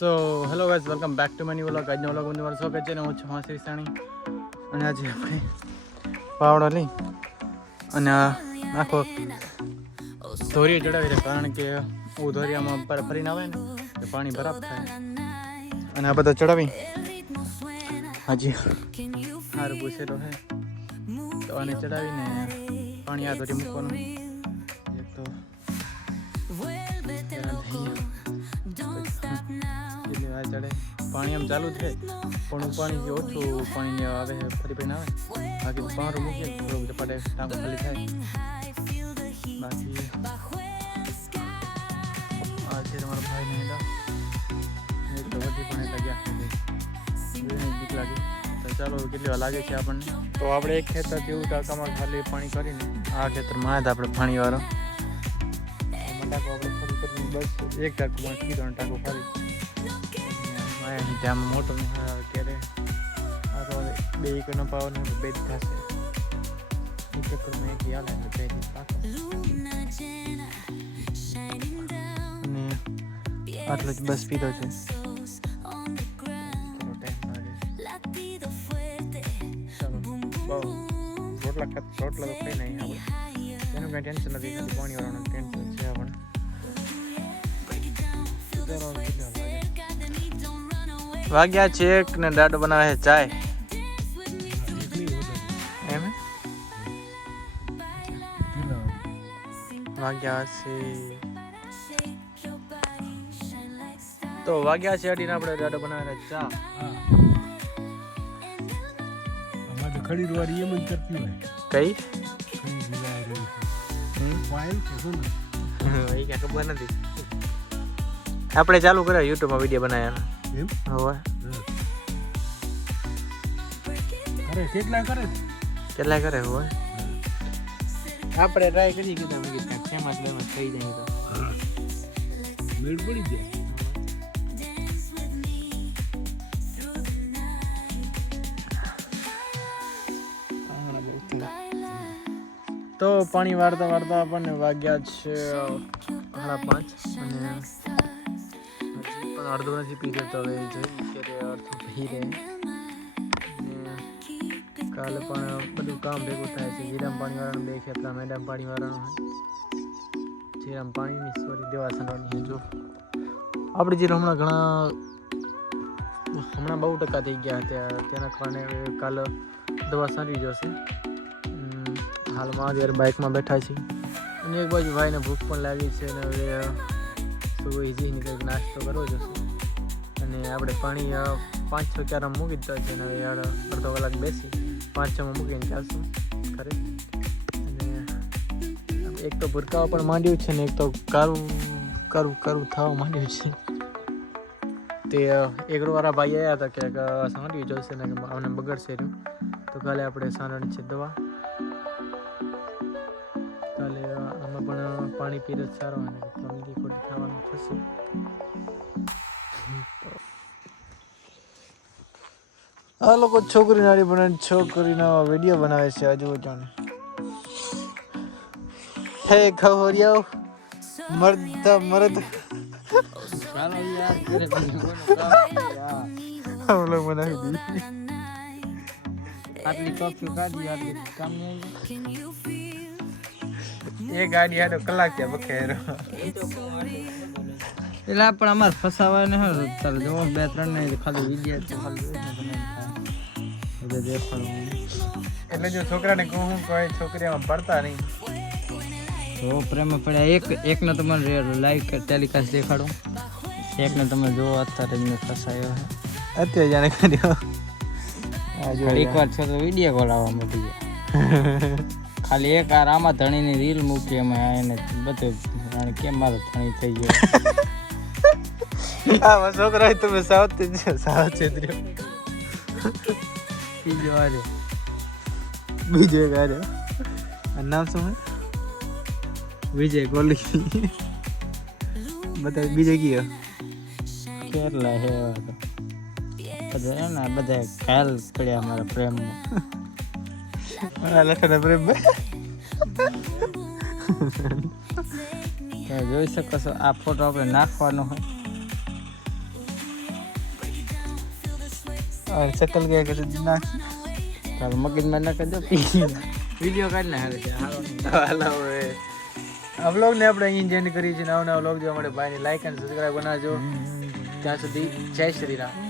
So hello guys, welcome back to my new vlog. આજનો vlog તમારું સ્વાગત છે ને હું છું માસી સાણી. અને આજે આપણે પાવડો લઈ અને આખો ધોરીએ ચડાવી રહ્યા, કારણ કે ધોરિયામાં ફરીને આવે ને તો પાણી બરફ થાય. અને આ બધા ચડાવી હજી સારું પૂછેલો છે તો આને ચડાવીને પાણી આ ધોરી મૂકવાનું. એક તો ચડે પાણી આમ ચાલુ છે પણ પાણી જે ઓછું પાણી આવે ફરી પડીને આવે, બાકી પાણી મૂકીએ થોડુંક ઝપાટે ટાંકો ખાલી થાય. બાકી આ છે તમારા ભાઈને એક તો વધી પણ એટલા ગયા બીક લાગે. તો ચાલો કેટલી વાર લાગે છે આપણને. તો આપણે એક ખેતર જેવું ટાંકામાં ખાલી પાણી કરીને આ ખેતરમાં આવ્યા હતા આપણે પાણીવાળો ટાંકો આપણે ફરી કરીને બસ એક ટાંકોમાં કીધો ટાંકો ફરી ત્યાં મોટર ક્યારે આ તો બે એકનો પાવર બે જ થશે. એક ચક્કરમાં એક હાલે એટલે બે દિવસ પાકો. અને આટલો જ બસ પીધો છે. રોટલા તો ખાઈ નહીં આપણે, એનું કાંઈ ટેન્શન નથી, ખાલી પાણી વાળાનું ટેન્શન છે આપણને. વાગ્યા છે ને દાડો બનાવે છે ચાય એમ વાગ્યા છે. તો વાગ્યા છે અડીને આપણે દાડો બનાવે ચા. ખડીર વાળી એમ જ કરતી હોય. કઈ એ ક્યાં ખબર નથી. આપણે ચાલુ કર્યા યુટ્યુબમાં વિડીયો બનાવ્યા એમ હવે અરે કેટલા કરે હોય આપણે ટ્રાય કરી કીધા ફેમસ થઈ જાય તો મેળ પડી જાય. તો પાણી વાળતા આપણને વાગ્યા છે 5:30 અને પણ અડધું નથી પીધો. તો હવે જોઈએ કે અડધું પી રહે. કાલે પણ બધું કામ ભેગું થાય છે. જીરામ પાણીવાળાનું બે ખેતલા, મેડમ પાણીવાળાનું જીરામ પાણીની સોરી દેવા સાંડવાની. જો આપણે જીરા હમણાં બહુ ટકા થઈ ગયા હતા, તેના કારણે કાલે દવા સાંડી જશે. હાલમાં અત્યારે બાઇકમાં બેઠા છીએ અને એક બાજુ ભાઈને ભૂખ પણ લાગી છે અને હવે સુબહ જઈને કંઈક નાસ્તો કરવો જશે. અને આપણે પાણી 5-6 ક્યારા મૂકી દીધા છે અને હવે અડધો કલાક બેસી 5-6માં મૂકીને ચાલશું ખરે. અને એક તો ભૂરકાવા પણ માંડ્યું છે ને એક તો કરવું થવા માંડ્યું છે. તે એગ્રોવાળા ભાઈ આવ્યા હતા કે સાંડવી જોઈશે ને અમને બગડશે રહ્યું, તો કાલે આપણે સાંડવાની છે દવા. કાલે આમાં પણ પાણી પીને જ સારો અને મમ્મી ખોટી ખાવાનું થશે. આ લોકો છોકરી નાડી બનાવીને છોકરીનો વિડીયો બનાવે છે આજુબાજુને. હે ખવરિયાઓ મર્દ બનાવી દીધી. આટલી કોફી કાઢી આટલી કામ નહીં આવી. એ ગાડી આડો કલાક ત્યાં બખેરો એટલે પણ અમારે ફસાવા ને ચાલો જો 2-3 ને ખાલી વિડીયો એટલે જો છોકરાને કહું કોઈ છોકરીઓમાં પડતા નહીં તો પ્રેમ પડ્યા. એકને તમારે લાઈવ ટેલિકાસ્ટ દેખાડું, એકને તમે જો અત્યારે મેં ફસાયો અત્યારે જાણે કર્યો. એકવાર છે તો વિડીયો કોલ આવવા મળી જાય. ખાલી એક આમાં ધણીની રીલ મૂકી એમાં એને બધું કેમ મારો ધણી થઈ ગયો. આમાં છોકરા તમે સાવચેત રહ્યો. બીજો એક આવ્યો, નામ શું હોય? વિજય કોહલી. બધા બીજો ગયો કેટલા હે બધા ખ્યાલ પડ્યા અમારા પ્રેમમાં. પ્રેમ જોઈ શકો છો. આ ફોટો આપણે નાખવાનો હોય और शकल क्या करे नाख तार मगजમાં નાખી દો વિડિયો કાઢ ને હાલે છે હાલો હવે આ વ્લોગ ને આપણે અહીં એન્ડ કરી છે. નવા વ્લોગ જોવા માટે ભાઈને લાઈક અને સબસ્ક્રાઇબ બનાવજો. ત્યાં સુધી જય શ્રી રામ.